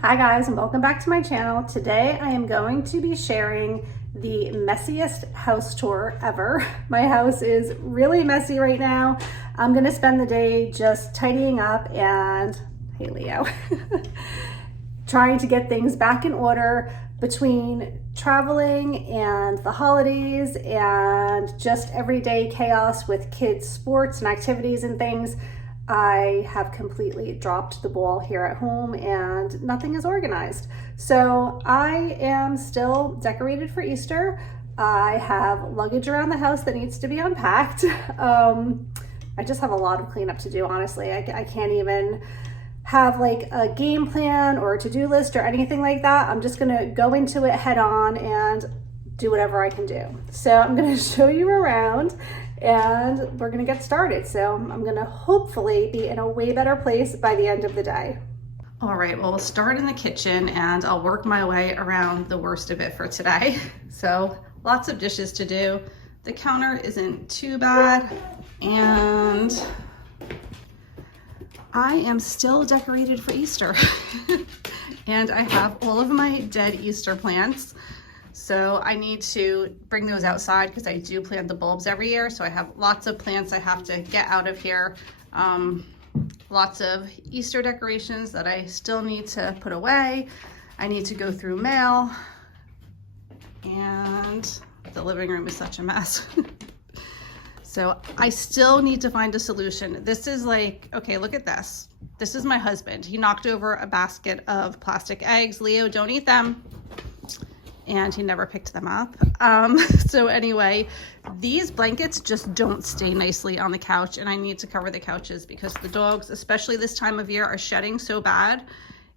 Hi guys, and welcome back to my channel. Today I am going to be sharing the messiest house tour ever. My house is really messy right now. I'm gonna spend the day just tidying up and, hey Leo, trying to get things back in order between traveling and the holidays and just everyday chaos with kids' sports and activities and things. I have completely dropped the ball here at home and nothing is organized. So I am still decorated for Easter. I have luggage around the house that needs to be unpacked. I just have a lot of cleanup to do, honestly. I can't even have like a game plan or a to-do list or anything like that. I'm just gonna go into it head on and do whatever I can do. So I'm gonna show you around and we're gonna get started. So I'm gonna hopefully be in a way better place by the end of the day. All right, well, we'll start in the kitchen and I'll work my way around the worst of it for today. So lots of dishes to do. The counter isn't too bad. And I am still decorated for Easter. And I have all of my dead Easter plants. So I need to bring those outside because I do plant the bulbs every year. So I have lots of plants I have to get out of here. Lots of Easter decorations that I still need to put away. I need to go through mail. And the living room is such a mess. So I still need to find a solution. This is like, okay, look at this. This is my husband. He knocked over a basket of plastic eggs. Leo, don't eat them. And he never picked them up. So anyway, these blankets just don't stay nicely on the couch and I need to cover the couches because the dogs, especially this time of year, are shedding so bad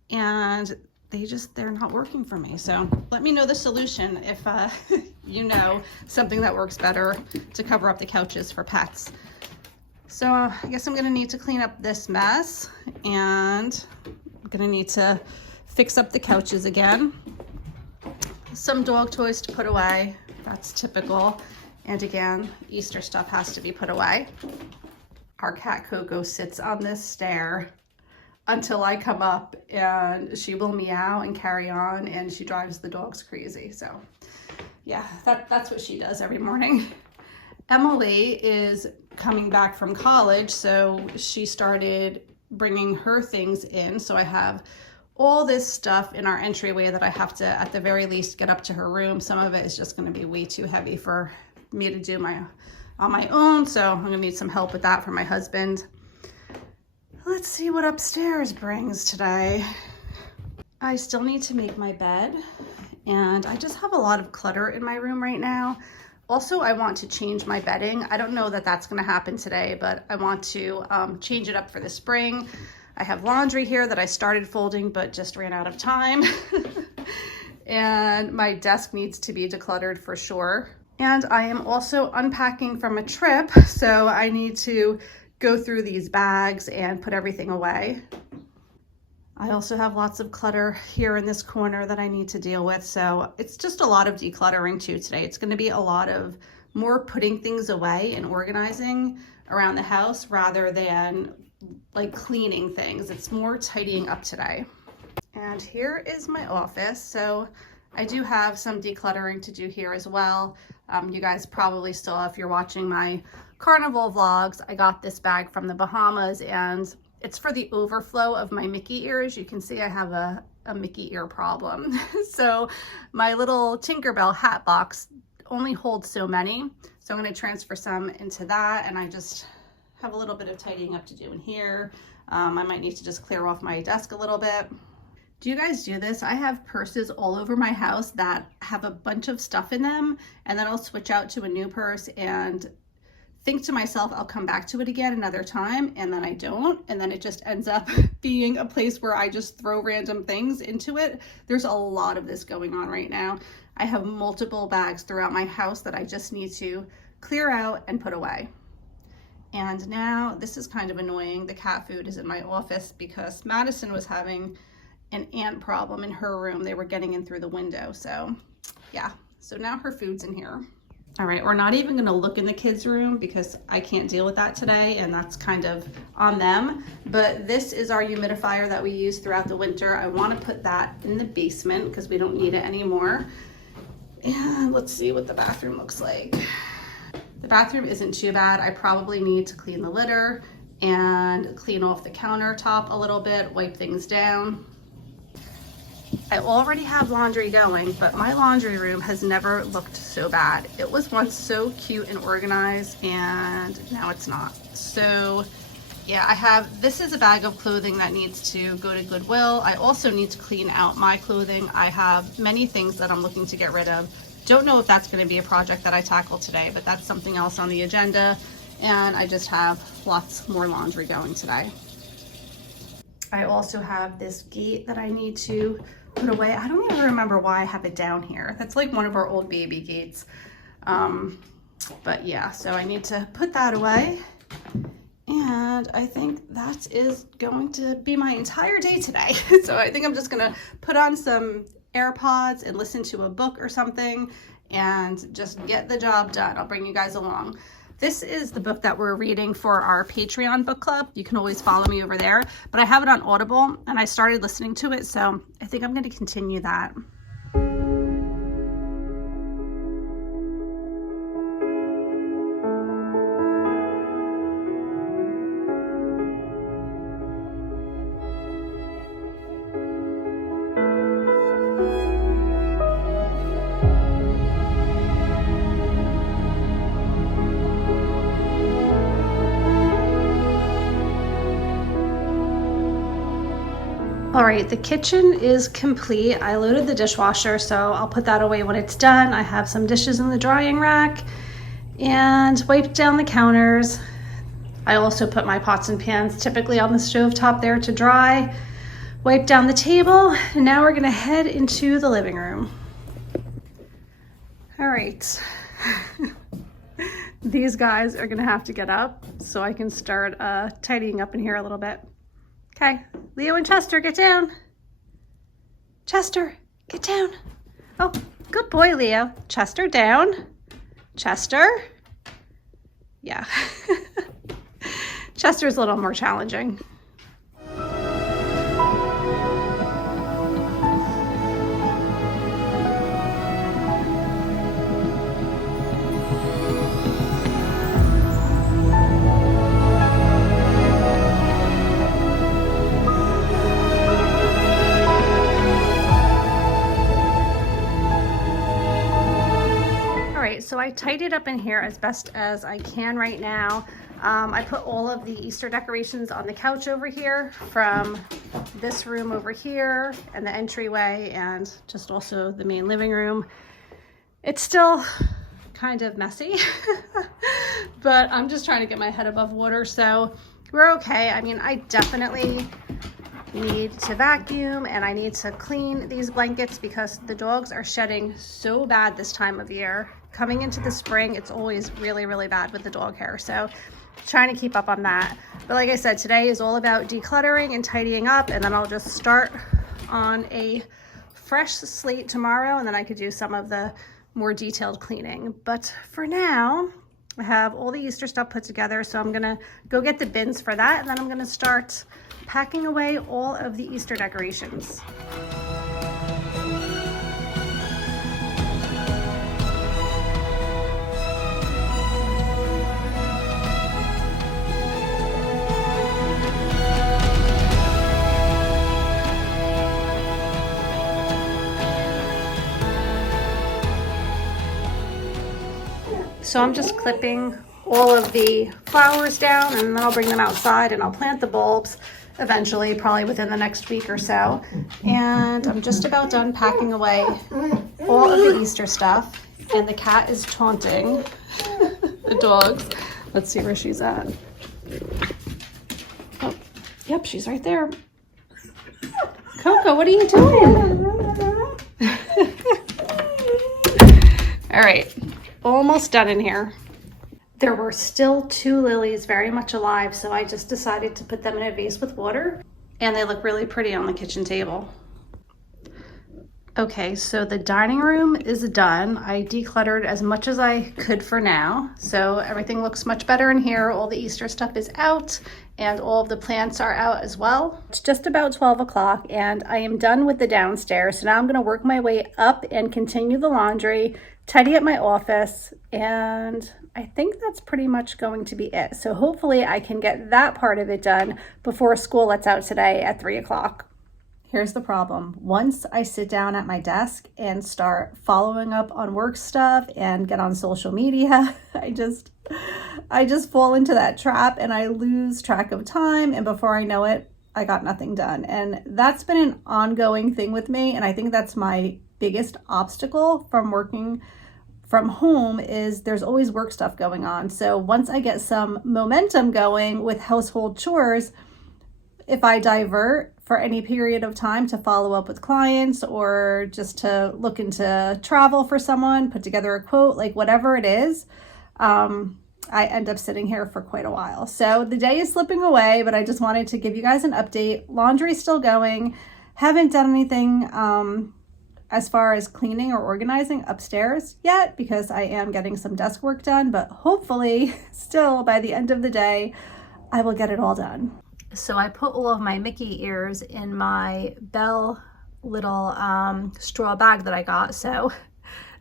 and they're not working for me. So let me know the solution if you know something that works better to cover up the couches for pets. So I guess I'm gonna need to clean up this mess and I'm gonna need to fix up the couches again. Some dog toys to put away, that's typical. And again, Easter stuff has to be put away. Our cat Coco sits on this stair until I come up and she will meow and carry on and she drives the dogs crazy. So yeah, that's what she does every morning. Emily is coming back from college, so she started bringing her things in. So I have all this stuff in our entryway that I have to, at the very least, get up to her room. Some of it is just going to be way too heavy for me to do on my own, so I'm going to need some help with that from my husband. Let's see what upstairs brings today. I still need to make my bed, and I just have a lot of clutter in my room right now. Also, I want to change my bedding. I don't know that that's going to happen today, but I want to change it up for the spring. I have laundry here that I started folding but just ran out of time. And my desk needs to be decluttered for sure. And I am also unpacking from a trip, so I need to go through these bags and put everything away. I also have lots of clutter here in this corner that I need to deal with, so it's just a lot of decluttering too today. It's going to be a lot of more putting things away and organizing around the house rather than like cleaning things. It's more tidying up today. And here is my office. So I do have some decluttering to do here as well. You guys probably saw, if you're watching my carnival vlogs, I got this bag from the Bahamas and it's for the overflow of my Mickey ears. You can see I have a Mickey ear problem. So my little Tinkerbell hat box only holds so many. So I'm going to transfer some into that, and I just have a little bit of tidying up to do in here. I might need to just clear off my desk a little bit. Do you guys do this? I have purses all over my house that have a bunch of stuff in them, and then I'll switch out to a new purse and think to myself, I'll come back to it again another time, and then I don't, and then it just ends up being a place where I just throw random things into it. There's a lot of this going on right now. I have multiple bags throughout my house that I just need to clear out and put away. And now this is kind of annoying. The cat food is in my office because Madison was having an ant problem in her room. They were getting in through the window. So yeah, so now her food's in here. All right, we're not even gonna look in the kids' room because I can't deal with that today, and that's kind of on them. But this is our humidifier that we use throughout the winter. I wanna put that in the basement because we don't need it anymore. And let's see what the bathroom looks like. The bathroom isn't too bad. I probably need to clean the litter and clean off the countertop a little bit, wipe things down. I already have laundry going, but my laundry room has never looked so bad. It was once so cute and organized, and now it's not. So yeah, this is a bag of clothing that needs to go to Goodwill. I also need to clean out my clothing. I have many things that I'm looking to get rid of. Don't know if that's going to be a project that I tackle today, but that's something else on the agenda. And I just have lots more laundry going today. I also have this gate that I need to put away. I don't even remember why I have it down here. That's like one of our old baby gates. But yeah, so I need to put that away. And I think that is going to be my entire day today. So I think I'm just gonna put on some AirPods and listen to a book or something and just get the job done. I'll bring you guys along. This is the book that we're reading for our Patreon book club. You can always follow me over there, but I have it on Audible and I started listening to it, so I think I'm going to continue that. All right, the kitchen is complete. I loaded the dishwasher, so I'll put that away when it's done. I have some dishes in the drying rack and wiped down the counters. I also put my pots and pans typically on the stove top there to dry. Wiped down the table, and now we're gonna head into the living room. All right. These guys are gonna have to get up so I can start tidying up in here a little bit. Okay, Leo and Chester, get down. Chester, get down. Oh, good boy, Leo. Chester, down. Chester. Yeah. Chester's a little more challenging. So I tidied up in here as best as I can right now. I put all of the Easter decorations on the couch over here, from this room over here and the entryway, and just also the main living room. It's still kind of messy, but I'm just trying to get my head above water, so we're okay. I mean, I definitely need to vacuum and I need to clean these blankets because the dogs are shedding so bad this time of year. Coming into the spring, it's always really, really bad with the dog hair. So trying to keep up on that. But like I said, today is all about decluttering and tidying up, and then I'll just start on a fresh slate tomorrow, and then I could do some of the more detailed cleaning. But for now, I have all the Easter stuff put together, so I'm gonna go get the bins for that, and then I'm gonna start packing away all of the Easter decorations. So I'm just clipping all of the flowers down, and then I'll bring them outside and I'll plant the bulbs eventually, probably within the next week or so. And I'm just about done packing away all of the Easter stuff, and the cat is taunting the dogs. Let's see where she's at. Oh, yep, she's right there. Coco, what are you doing? All right. Almost done in here. There were still 2 lilies very much alive, so I just decided to put them in a vase with water, and they look really pretty on the kitchen table. Okay, so the dining room is done. I decluttered as much as I could for now. So everything looks much better in here. All the Easter stuff is out and all of the plants are out as well. It's just about 12 o'clock and I am done with the downstairs. So now I'm gonna work my way up and continue the laundry, tidy up my office, and I think that's pretty much going to be it. So hopefully I can get that part of it done before school lets out today at 3 o'clock. Here's the problem. Once I sit down at my desk and start following up on work stuff and get on social media, I just fall into that trap and I lose track of time. And before I know it, I got nothing done. And that's been an ongoing thing with me. And I think that's my biggest obstacle from working from home is there's always work stuff going on. So once I get some momentum going with household chores, if I divert for any period of time to follow up with clients or just to look into travel for someone, put together a quote, like whatever it is, I end up sitting here for quite a while. So the day is slipping away, but I just wanted to give you guys an update. Laundry's still going. Haven't done anything as far as cleaning or organizing upstairs yet because I am getting some desk work done, but hopefully still by the end of the day, I will get it all done. So I put all of my Mickey ears in my Belle little straw bag that I got. So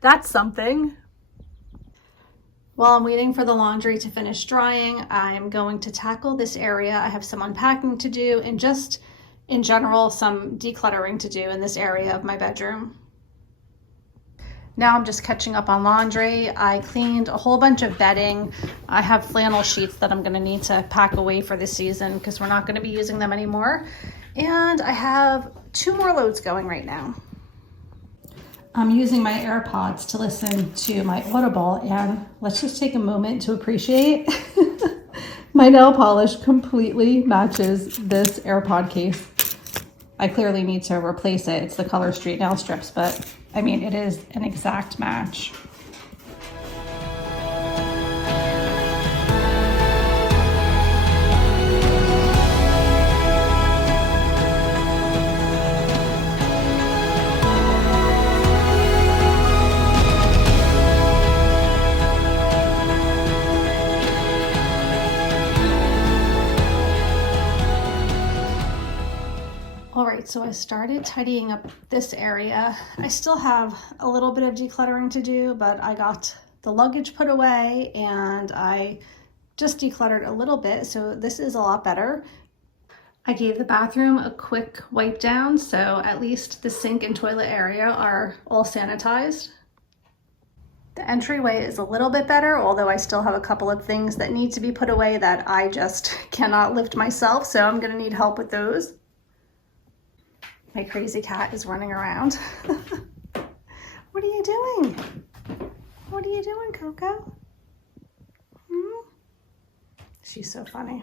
that's something. While I'm waiting for the laundry to finish drying, I'm going to tackle this area. I have some unpacking to do and just in general, some decluttering to do in this area of my bedroom. Now I'm just catching up on laundry. I cleaned a whole bunch of bedding. I have flannel sheets that I'm gonna need to pack away for this season because we're not gonna be using them anymore. And I have 2 more loads going right now. I'm using my AirPods to listen to my Audible, and let's just take a moment to appreciate my nail polish completely matches this AirPod case. I clearly need to replace it. It's the Color Street nail strips, but I mean, it is an exact match. All right, so I started tidying up this area. I still have a little bit of decluttering to do, but I got the luggage put away and I just decluttered a little bit, so this is a lot better. I gave the bathroom a quick wipe down, so at least the sink and toilet area are all sanitized. The entryway is a little bit better, although I still have a couple of things that need to be put away that I just cannot lift myself, so I'm gonna need help with those. My crazy cat is running around. What are you doing? What are you doing, Coco? She's so funny.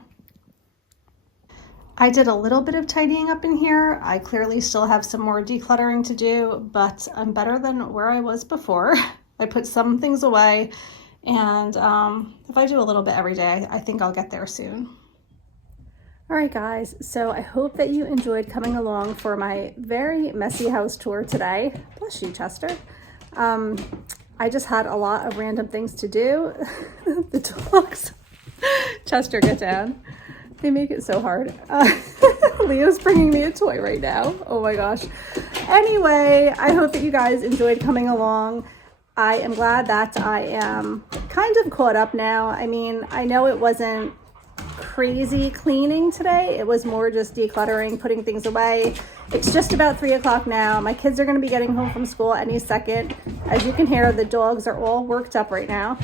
I did a little bit of tidying up in here. I clearly still have some more decluttering to do, but I'm better than where I was before. I put some things away, and if I do a little bit every day, I think I'll get there soon. All right, guys, so I hope that you enjoyed coming along for my very messy house tour today. Bless you, Chester. I just had a lot of random things to do. The dogs, Chester, get down. They make it so hard. Leo's bringing me a toy right now. Oh my gosh. Anyway, I hope that you guys enjoyed coming along. I am glad that I am kind of caught up now. I mean, I know it wasn't crazy cleaning today. It was more just decluttering, putting things away. It's just about 3 o'clock now. My kids are going to be getting home from school any second. As you can hear, the dogs are all worked up right now.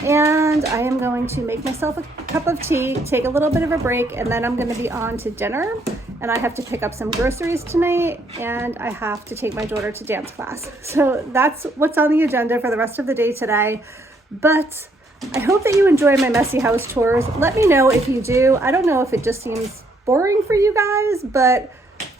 And I am going to make myself a cup of tea, take a little bit of a break, and then I'm going to be on to dinner. And I have to pick up some groceries tonight, and I have to take my daughter to dance class. So that's what's on the agenda for the rest of the day today. But I hope that you enjoyed my messy house tours. Let me know if you do. I don't know if it just seems boring for you guys, but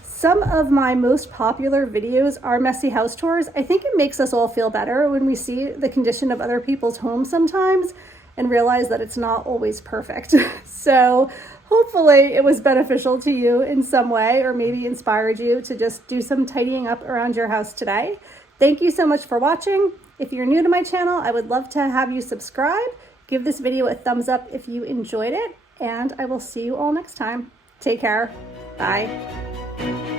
some of my most popular videos are messy house tours. I think it makes us all feel better when we see the condition of other people's homes sometimes and realize that it's not always perfect. So hopefully it was beneficial to you in some way, or maybe inspired you to just do some tidying up around your house today. Thank you so much for watching. If you're new to my channel, I would love to have you subscribe. Give this video a thumbs up if you enjoyed it, and I will see you all next time. Take care. Bye.